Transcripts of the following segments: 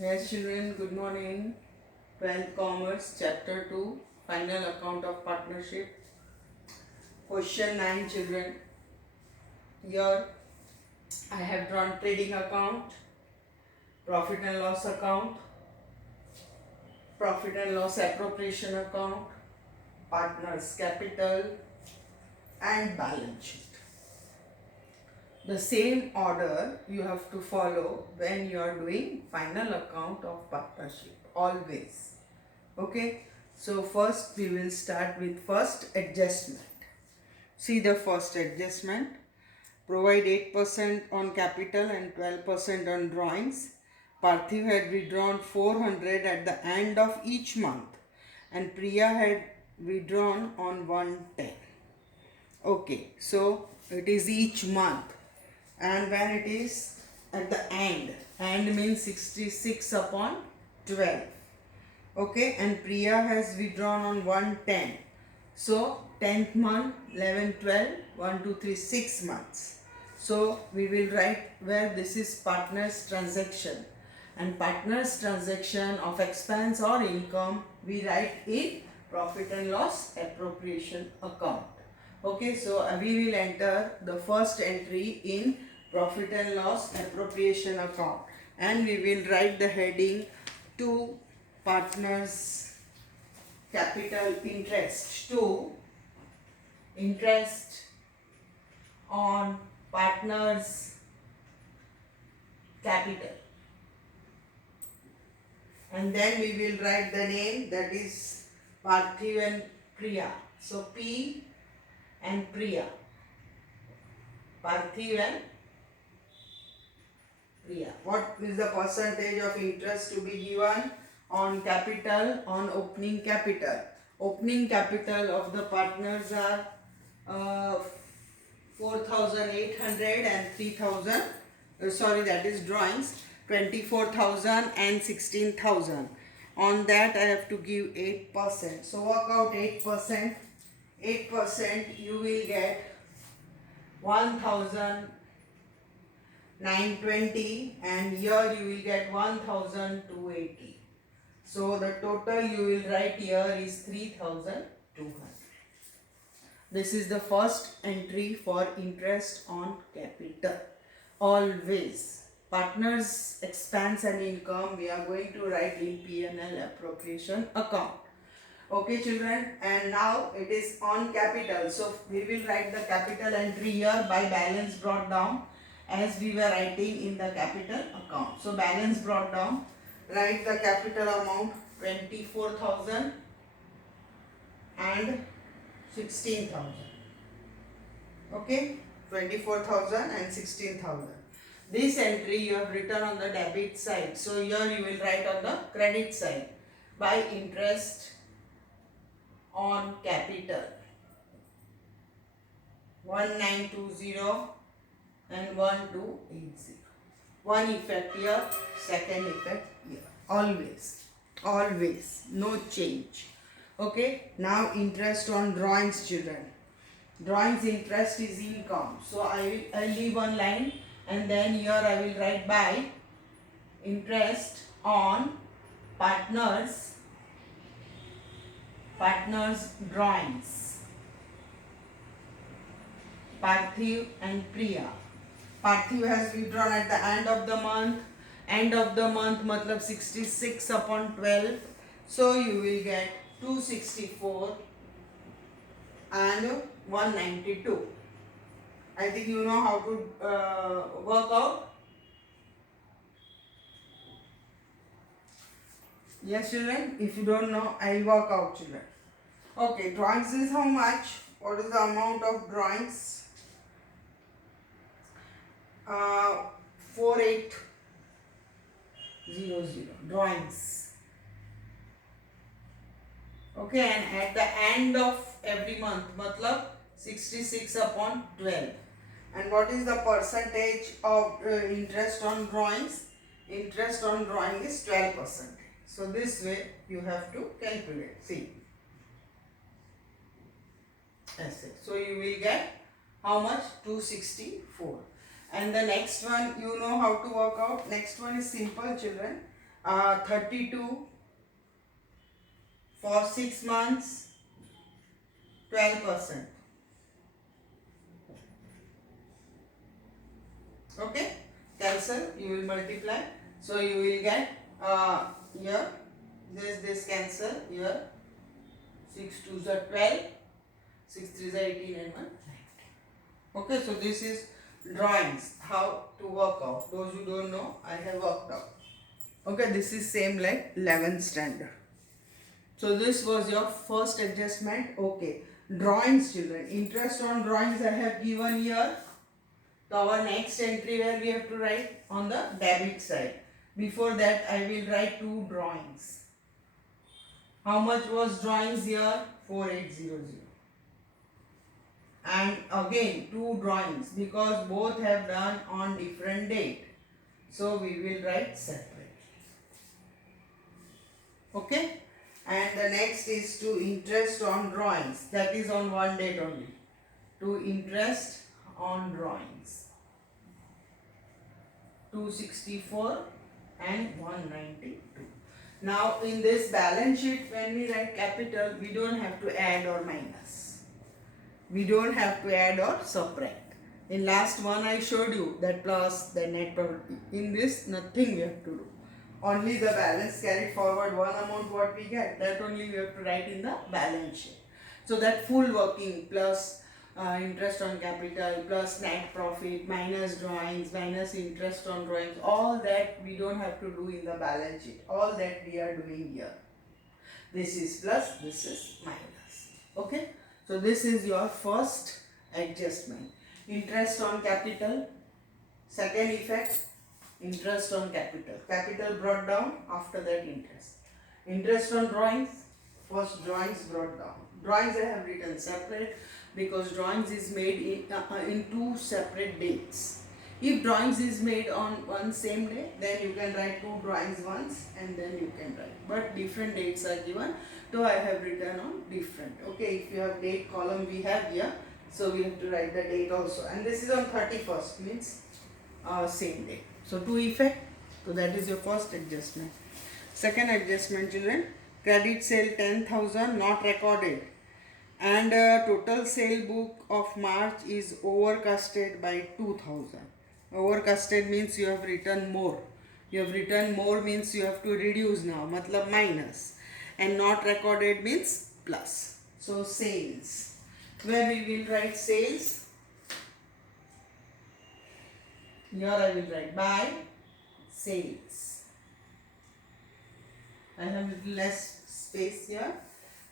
Yes, children, good morning. 12th Commerce, Chapter 2, Final Account of Partnership. Question 9, children. Here I have drawn trading account, profit and loss account, profit and loss appropriation account, partners capital, and balance sheet. The same order you have to follow when you are doing final account of partnership, always. Okay, so first we will start with first adjustment. See the first adjustment. Provide 8% on capital and 12% on drawings. Parthiv had withdrawn 400 at the end of each month and Priya had withdrawn on 110. Okay, so it is each month, and when it is at the end means 66 upon 12. Okay, and Priya has withdrawn on 110. So 10th month, 11, 12, 1, 2, 3, 6 months. So we will write where this is partners transaction, and partners transaction of expense or income we write in profit and loss appropriation account. Okay, so we will enter the first entry in profit and loss appropriation account, and we will write the heading to partners capital interest, to interest on partners capital, and then we will write the name, that is Parthiv and Priya. So P and Priya, Parthiv and Priya. What is the percentage of interest to be given on capital, on opening capital? Opening capital of the partners are 4,800 and 3,000. Sorry, that is drawings. 24,000 and 16,000. On that I have to give 8%. So work out 8%. 8% you will get 1,920, and here you will get 1,280. So the total you will write here is 3,200. This is the first entry for interest on capital. Always partners expense and income we are going to write in P&L appropriation account. Okay, children, and now it is on capital. So we will write the capital entry here by balance brought down, as we were writing in the capital account. So balance brought down, write the capital amount 24,000 and 16,000. Okay, 24,000 and 16,000. This entry you have written on the debit side. So here you will write on the credit side by interest on capital 1920 and 1280. One effect here, second effect here. Always, no change. Okay, now interest on drawings, children. Drawings interest is income. So I leave one line, and then here I will write by interest on partners drawings. Parthiv and Priya. Parthiv has withdrawn at the end of the month. End of the month matlab 66 upon 12. So you will get 264 and 192. I think you know how to work out. Yes, children. If you don't know, I'll work out, children. Okay, drawings is how much? What is the amount of drawings? 4800 drawings. Okay, and at the end of every month, matlab 66 upon 12. And what is the percentage of interest on drawings? Interest on drawing is 12%. So this way you have to calculate. See. So you will get how much? 264. And the next one, you know how to work out. Next one is simple, children. 32 for 6 months, 12%. Okay, cancel, you will multiply. So you will get here, this cancel here, 6 2s are 12, 6 3s are 18 and 1 19. Okay, so this is drawings, how to work out. Those who don't know, I have worked out. Okay, this is same like 11th standard. So this was your first adjustment. Okay, drawings children, interest on drawings I have given here. So our next entry where we have to write on the debit side. Before that I will write two drawings. How much was drawings here? 4800. And again two drawings because both have done on different date. So we will write separately. Okay? And the next is to interest on drawings. That is on one date only. To interest on drawings. 264 and 192. Now in this balance sheet when we write capital we don't have to add or minus. We don't have to add or subtract. In last one I showed you that plus the net profit. In this nothing we have to do. Only the balance carried forward, one amount what we get, that only we have to write in the balance sheet. So that full working plus interest on capital plus net profit minus drawings minus interest on drawings, all that we don't have to do in the balance sheet. All that we are doing here. This is plus, this is minus. Okay. So this is your first adjustment. Interest on capital. Second effect, interest on capital. Capital brought down, after that interest. Interest on drawings. First drawings brought down. Drawings I have written separate because drawings is made in two separate dates. If drawings is made on one same day, then you can write two drawings once and then you can write. But different dates are given, so I have written on different. Okay, if you have date column we have here, so we have to write the date also. And this is on 31st, means same day. So two effect, so that is your first adjustment. Second adjustment children, credit sale 10,000 not recorded. And total sale book of March is overcosted by 2,000. Overcosted means you have written more. You have written more means you have to reduce now, matlab minus. And not recorded means plus. So sales. Where we will write sales. Here I will write by sales. I have little less space here.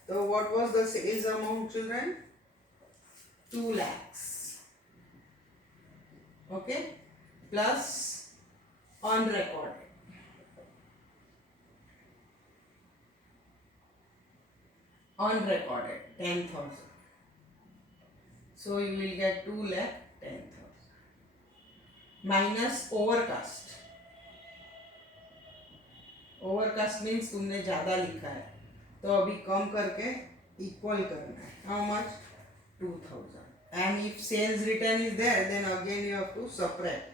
So what was the sales amount children? 2 lakhs. Okay. Plus unrecorded. Unrecorded 10,000. So you will get 2 lakh 10,000. Minus overcast. Overcast means तुमने ज़्यादा लिखा है, तो अभी कम करके equal करना है. How much? 2,000. And if sales return is there, then again you have to subtract.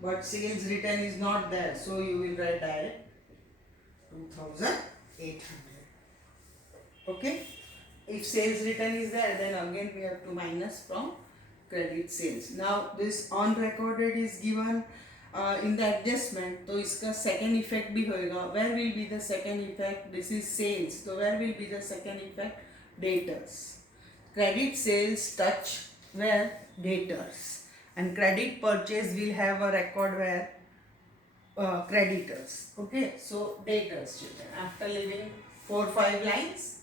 But sales return is not there, so you will write direct 2,800. Okay. If sales return is there, then again we have to minus from credit sales. Now this unrecorded is given in the adjustment, तो इसका second effect भी होएगा. Where will be the second effect? This is sales. So where will be the second effect? Debtors. Credit sales touch where? Debtors. And credit purchase will have a record where? Creditors. Okay. So debtors children. After leaving 4-5 lines,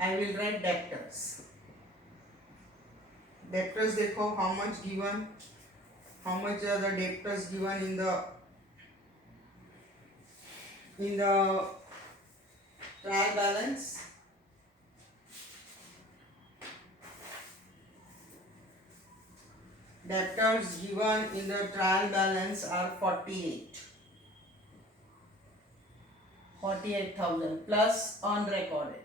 I will write debtors. Debtors देखो how much given, how much are the debtors given in the trial balance. Debtors given in the trial balance are 48,000 plus unrecorded.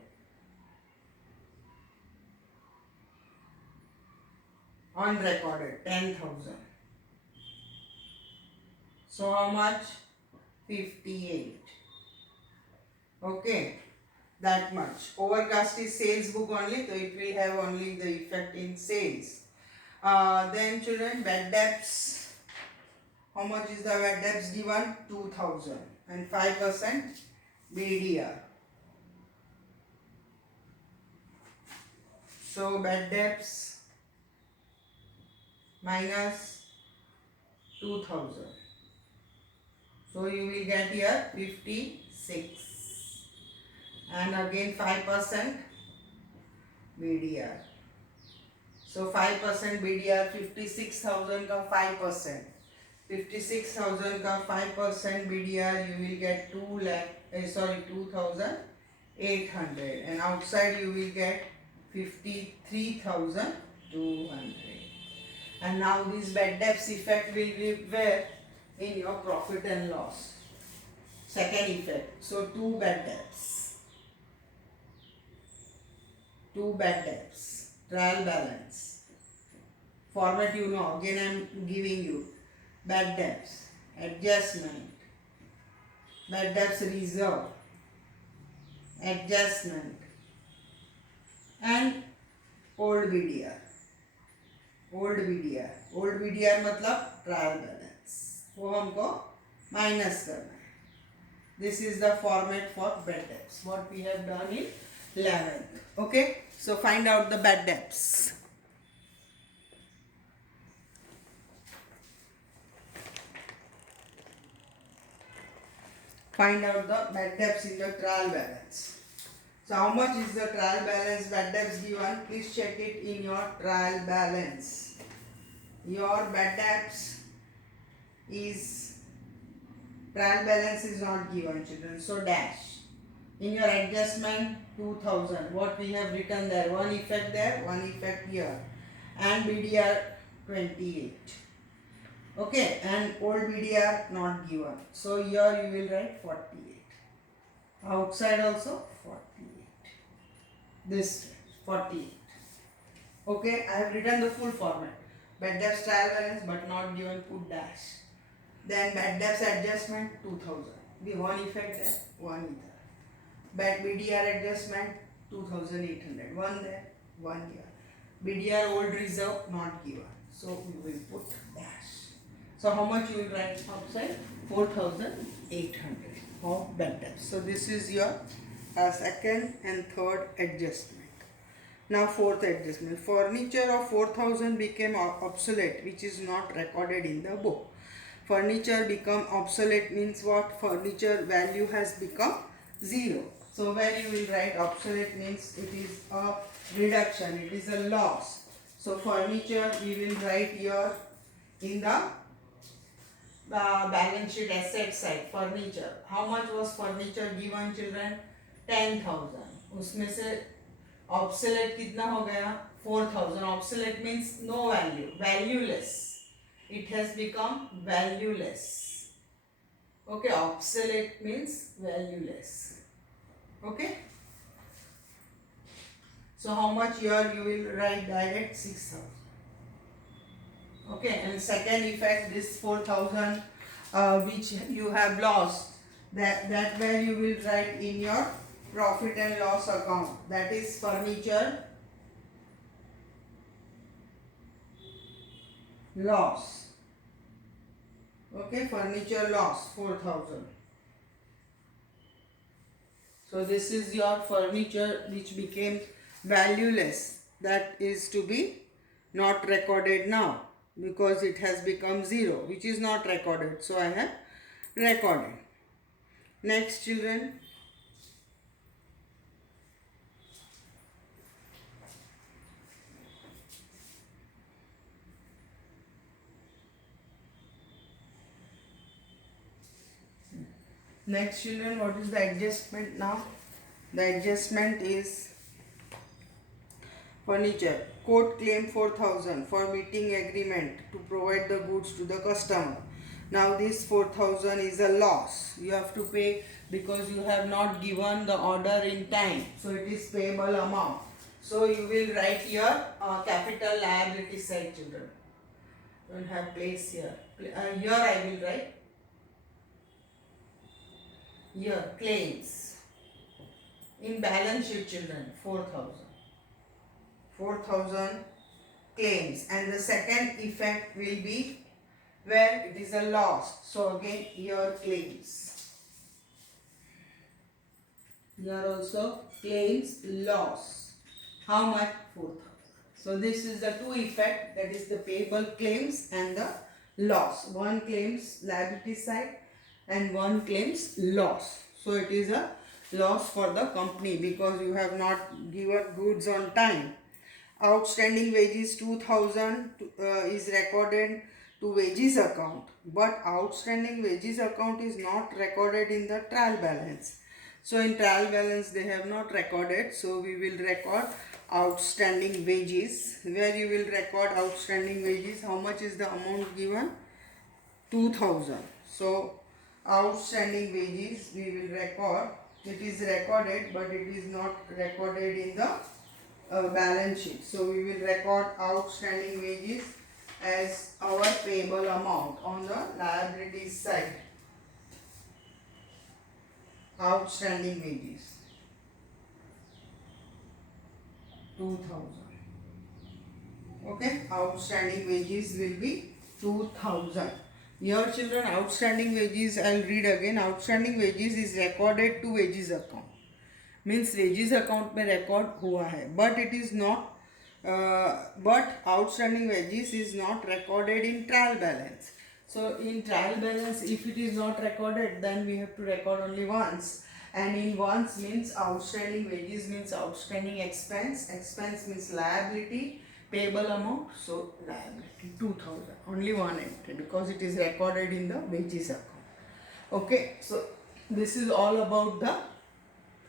Unrecorded 10,000. So how much? 58. Okay, that much. Overcast is sales book only, so it will have only the effect in sales. Then children, bad debts. How much is the bad debts given? 2000 and 5% BDR. So bad debts minus 2000. So you will get here 56 and again 5% BDR. So 5% BDR 56,000 का 5%. 56,000 का 5% BDR you will get 2,800 and outside you will get 53,200. And now this bad debts effect will be where? In your profit and loss. Second effect. So two bad debts. Two bad debts. Trial balance. Format you know. Again I am giving you. Bad debts. Adjustment. Bad debts reserve. Adjustment. And old BDR. Old BDR मतलब trial balance, वो हमको minus करना है. This is the format for bad debts what we have done in 11th. Okay, so find out the bad debts. Find out the bad debts in the trial balance. So how much is the trial balance bad debts given? Please check it in your trial balance. Your bad debts is, trial balance is not given children, so dash. In your adjustment 2000, what we have written there, one effect there, one effect here, and BDR 28. Okay, and old BDR not given, so here you will write 48. Outside also 48. This 48. Okay, I have written the full format. Bad debts trial balance but not given, put dash. Then bad debts adjustment 2000. The one effect there, one either. Bad BDR adjustment 2800. One there, one here. BDR old reserve not given. So we will put dash. So how much you will write outside? 4800 of bad debts. So this is your second and third adjustment. Now fourth adjustment. Furniture of 4000 became obsolete, which is not recorded in the book. Furniture become obsolete means what? Furniture value has become 0. So where you will write obsolete means it is a reduction, it is a loss. So furniture we will write here in the balance sheet asset side. Furniture, how much was furniture given children? 10,000. उसमें से obsolete कितना हो गया? 4000. Obsolete means no value, valueless. It has become valueless. Okay, obsolete means valueless. Okay, so how much here you will write direct? 6000. Okay, and second effect, this 4000 which you have lost, that where you will write in your profit and loss account, that is furniture loss. Okay, furniture loss 4000. So this is your furniture which became valueless, that is to be not recorded now because it has become 0, which is not recorded, so I have recorded. Next children, what is the adjustment now? The adjustment is furniture. Court claim 4000 for meeting agreement to provide the goods to the customer. Now this 4000 is a loss. You have to pay because you have not given the order in time. So it is payable amount. So you will write here capital liability side children. Don't have place here. Here I will write. Here claims. In balance sheet, children, 4,000 claims, and the second effect will be where it is a loss. So again here claims. Here also claims loss. How much? 4,000. So this is the two effect, that is the payable claims and the loss. One claims liability side and one claims loss. So it is a loss for the company because you have not given goods on time. Outstanding wages 2,000 is recorded to wages account, but outstanding wages account is not recorded in the trial balance. So in trial balance they have not recorded, so we will record outstanding wages, where you will record outstanding wages. How much is the amount given? 2,000. So outstanding wages we will record. It is recorded but it is not recorded in the balance sheet. So we will record outstanding wages as our payable amount on the liabilities side. Outstanding wages 2,000. Okay, outstanding wages will be 2,000. Here children, outstanding wages, I will read again. Outstanding wages is recorded to wages account. Means wages account में record हुआ है, but it is not, but outstanding wages is not recorded in trial balance. So in trial balance, if it is not recorded, then we have to record only once. And in once means outstanding wages means outstanding expense. Expense means liability, payable amount. So liability 2,000. Only one entry because it is recorded in the wages account. Okay. So this is all about the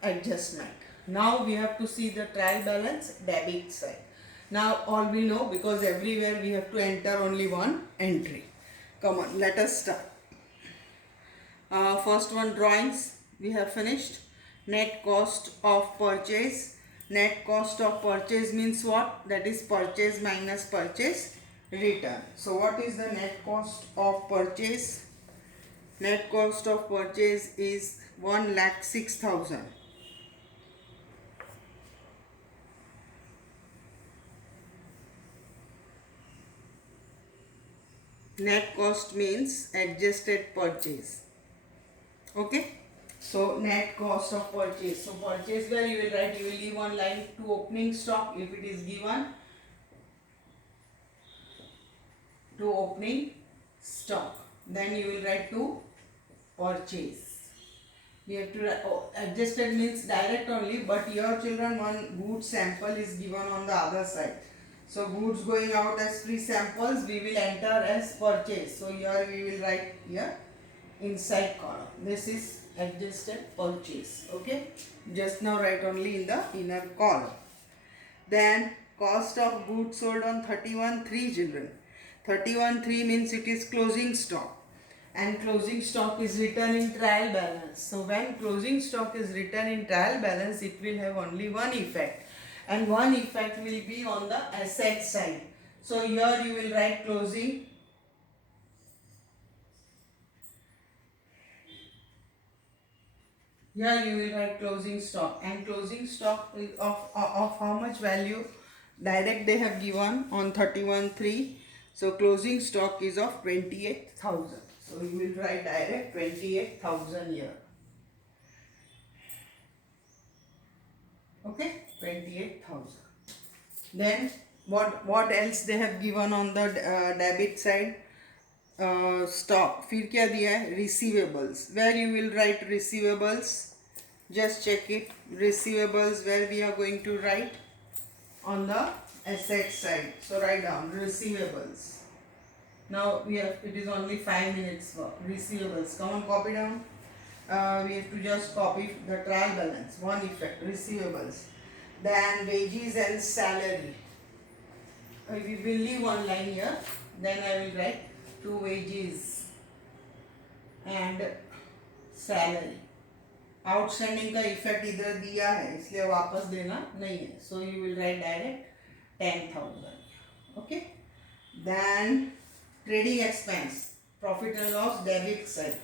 adjustment. Now we have to see the trial balance debit side. Now all we know, because everywhere we have to enter only one entry. Come on, let us start. First one, drawings we have finished. Net cost of purchase. Net cost of purchase means what? That is purchase minus purchase return. So what is the net cost of purchase? Net cost of purchase is 1,06,000. Net cost means adjusted purchase. Okay, so net cost of purchase. So purchase, where you will write, you will leave one line to opening stock if it is given, to opening stock. Then you will write to purchase. You have to write, adjusted means direct only, but your children, one good sample is given on the other side. So goods going out as free samples we will enter as purchase. So here we will write here inside column. This is adjusted purchase. Okay. Just now write only in the inner column. Then cost of goods sold on 31/3 children. 31/3 means it is closing stock. And closing stock is written in trial balance. So when closing stock is written in trial balance, it will have only one effect. And one effect will be on the asset side. So here you will write closing. Here you will write closing stock, and closing stock is of how much value? Direct they have given on 31/3. So closing stock is of 28,000. So you will write direct 28,000 here. Okay, 28,000. Then what else they have given on the debit side? Stock. फिर क्या दिया है? Receivables. Where you will write receivables? Just check it. Receivables, where we are going to write? On the asset side. So write down receivables. Now we have, it is only 5 minutes for receivables. Come on, copy down. We have to just copy the trial balance. One effect, receivables. Then wages and salary. We will leave one line here. Then I will write to wages and salary. Outstanding का effect इधर दिया है इसलिए वापस देना नहीं है. So you will write direct 10,000. Okay. Then trading expense, profit and loss debit side.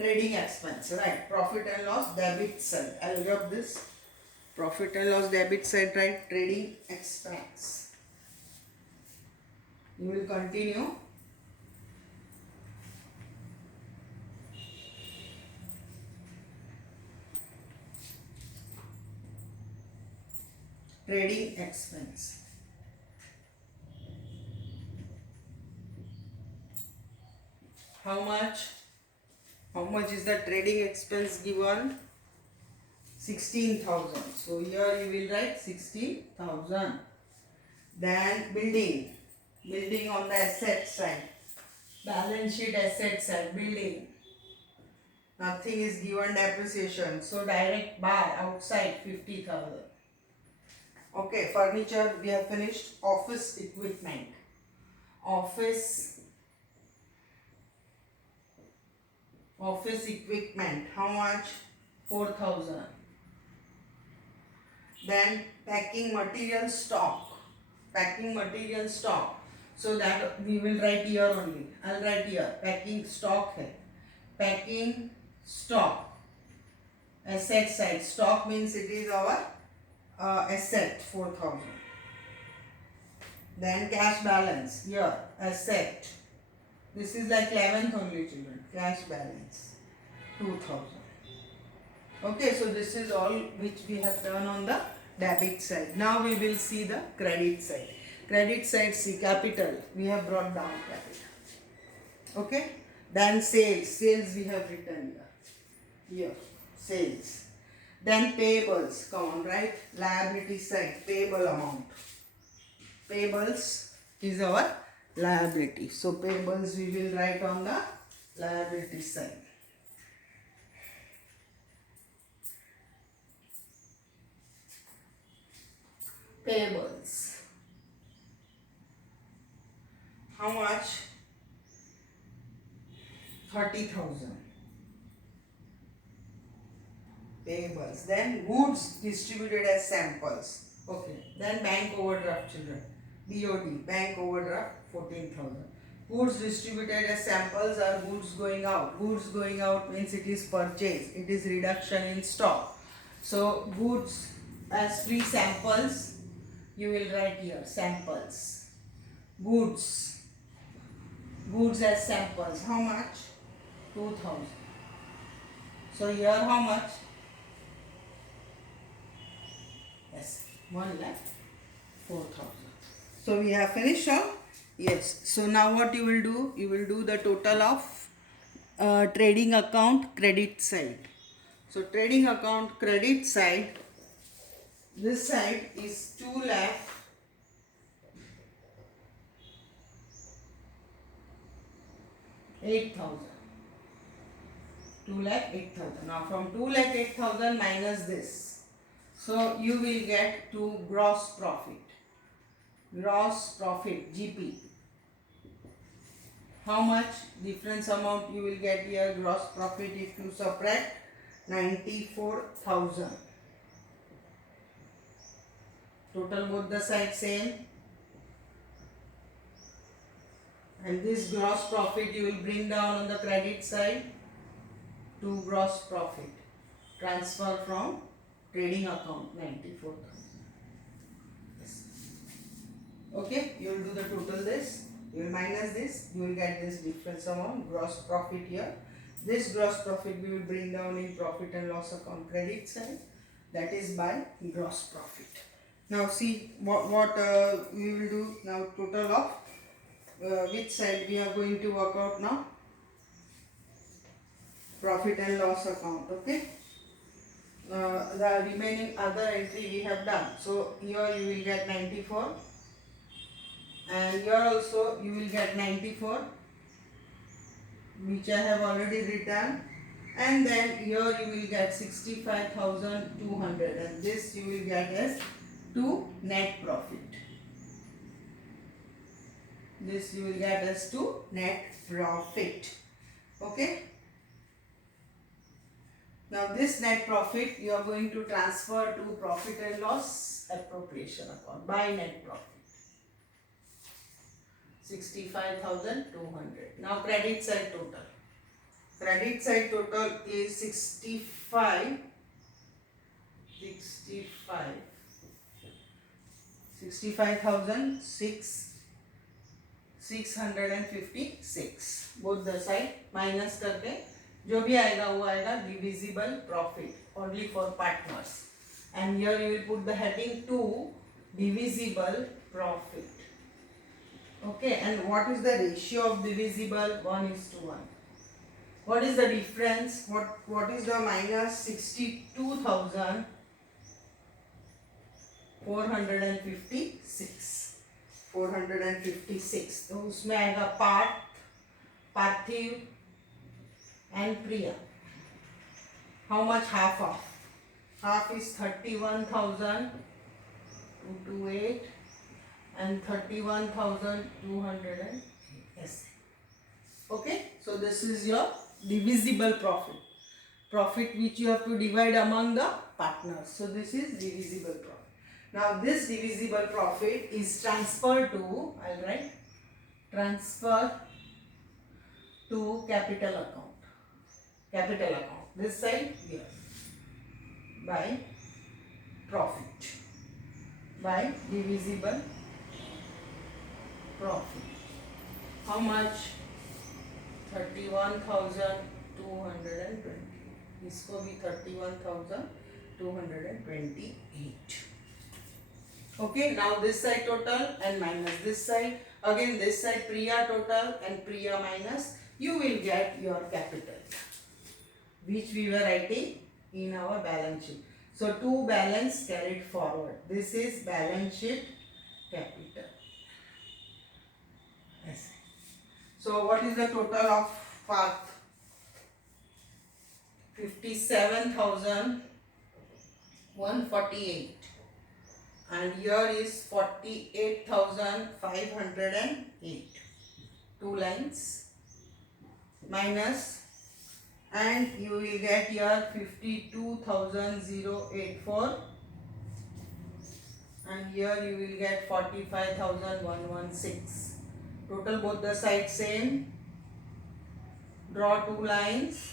Trading expense, right? Profit and loss debit side. I'll rub this Profit and loss debit side, right? Trading expense. You will continue. Trading expense. How much? How much is the trading expense given? 16,000. So here you will write 16,000. Then building. Building on the asset side. Balance sheet asset side. Building. Nothing is given depreciation. So direct buy outside 50,000. Okay, furniture we have finished. Office equipment. Office equipment. How much? 4,000. Then packing material stock. Packing material stock. So that we will write here only. I'll write here. Packing stock hai. Packing stock. Asset side. Stock means it is our asset 4,000. Then cash balance. Here. Asset. This is like 11th only, children. Cash balance 2,000. Okay, so this is all which we have done on the debit side. Now we will see the credit side. Credit side, see capital. We have brought down capital. Okay. Then sales. Sales we have written here. Here. Sales. Then payables. Come on, right? Liability side. Payable amount. Payables is our liability. So payables we will write on the liability side. Payables. How much? 30,000. Payables. Then goods distributed as samples. Okay. Then bank overdraft, children. BOD. Bank overdraft 14,000. Goods distributed as samples are goods going out. Goods going out means it is purchase. It is reduction in stock. So goods as free samples, you will write here samples. Goods. Goods as samples. How much? 2,000. So here how much? Yes, 1,04,000. So we have finished all? Yes. So now what you will do? You will do the total of trading account credit side. So trading account credit side, this side is 2,08,000. 2,08,000. Now from 2,08,000 minus this. So you will get to gross profit. Gross profit, GP. How much difference amount you will get here? Gross profit if you subtract 94,000. Total both the sides same. And this gross profit you will bring down on the credit side to gross profit. Transfer from trading account 94,000. Yes. Okay, you will do the total this. You will minus this. You will get this difference amount. Gross profit here. This gross profit we will bring down in profit and loss account credit side. That is by gross profit. Now see what we will do now. Total of which side we are going to work out now? Profit and loss account. Okay. The remaining other entry we have done. So here you will get 94, and here also you will get 94, which I have already written, and then here you will get 65,200, and this you will get as to net profit. This you will get as to net profit. Okay. Now this net profit you are going to transfer to profit and loss appropriation account by net profit. 65,200. Now credit side total. Credit side total is 65 65,656 both the side minus करके जो भी आएगा वो आएगा divisible profit only for partners and here you will put the heading 2 divisible profit. Okay, and what is the ratio of divisible? 1:1. What is the difference? What is the minus 62,456? 456. तो उसमें आएगा पार्थिव and Priya. How much half of? Half is 31,228 and 31,200. Yes. Okay, so this is your divisible profit. Profit which you have to divide among the partners. So this is divisible profit. Now this divisible profit is transferred to, I'll write, transfer to capital account. Capital account. This side here. By profit. By divisible profit. How much? 31,220. इसको भी 31,228. Okay, now this side total and minus this side. Again this side Priya total and Priya minus. You will get your capital, which we were writing in our balance sheet. So two balance carried forward. This is balance sheet capital. Yes. So what is the total of path? 57,148 and here is 48,508. Two lines minus and you will get here 52,084 and here you will get 45,116. Total both the sides same. Draw two lines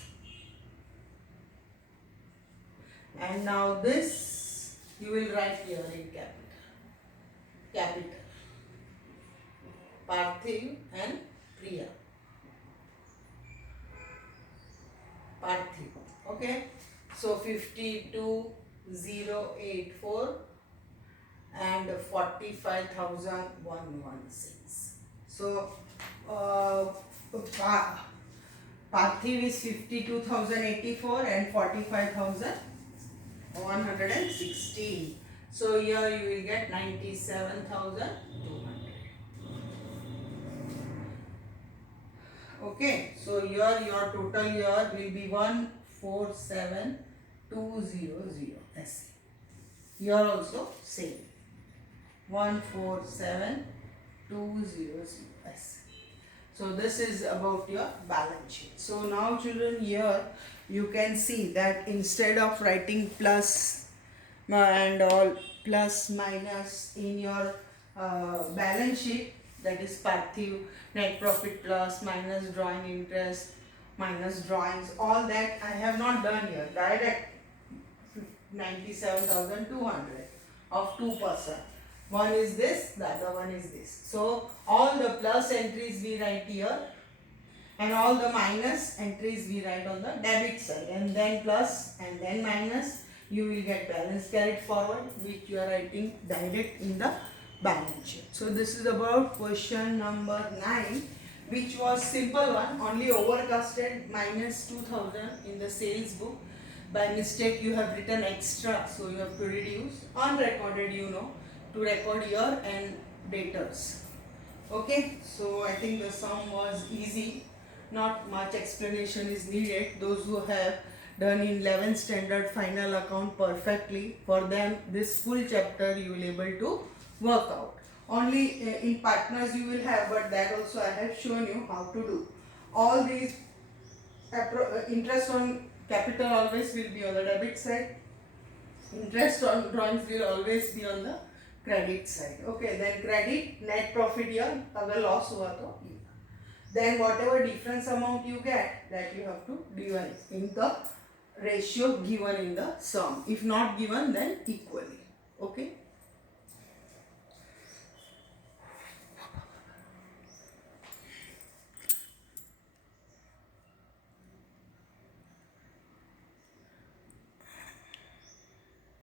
and now this you will write here in capital Parthiv and Priya. Parthiv. Okay, so 52,084 and 45,116. So Parthiv is 52,084 and 45,116. So here you will get 97,200. Okay, so here your total here will be 147,200. Yes. Here also same. 147,200. Yes. So this is about your balance sheet. So now children, here you can see that instead of writing plus and all plus minus in your balance sheet, that is Parthiv, net profit plus minus drawing interest minus drawings, all that I have not done here. Direct 97,200 of 2%. One is this, the other one is this. So all the plus entries we write here and all the minus entries we write on the debit side, and then plus and then minus. You will get balance carried forward, which you are writing direct in the balance sheet. So this is about question number 9, which was simple one, only overcasted minus 2,000 in the sales book. By mistake you have written extra, so you have to reduce. Unrecorded, you know, to record year and daters. Okay, so I think the sum was easy, not much explanation is needed. Those who have done in 11th standard final account perfectly, for them this full chapter you will able to work out. Only in partners you will have, but that also I have shown you how to do. All these interest on capital always will be on the debit side. Interest on drawings will always be on the credit side. Okay, then credit net profit here, अगर loss हुआ तो then whatever difference amount you get, that you have to divide in the ratio given in the sum. If not given, then equally. Okay.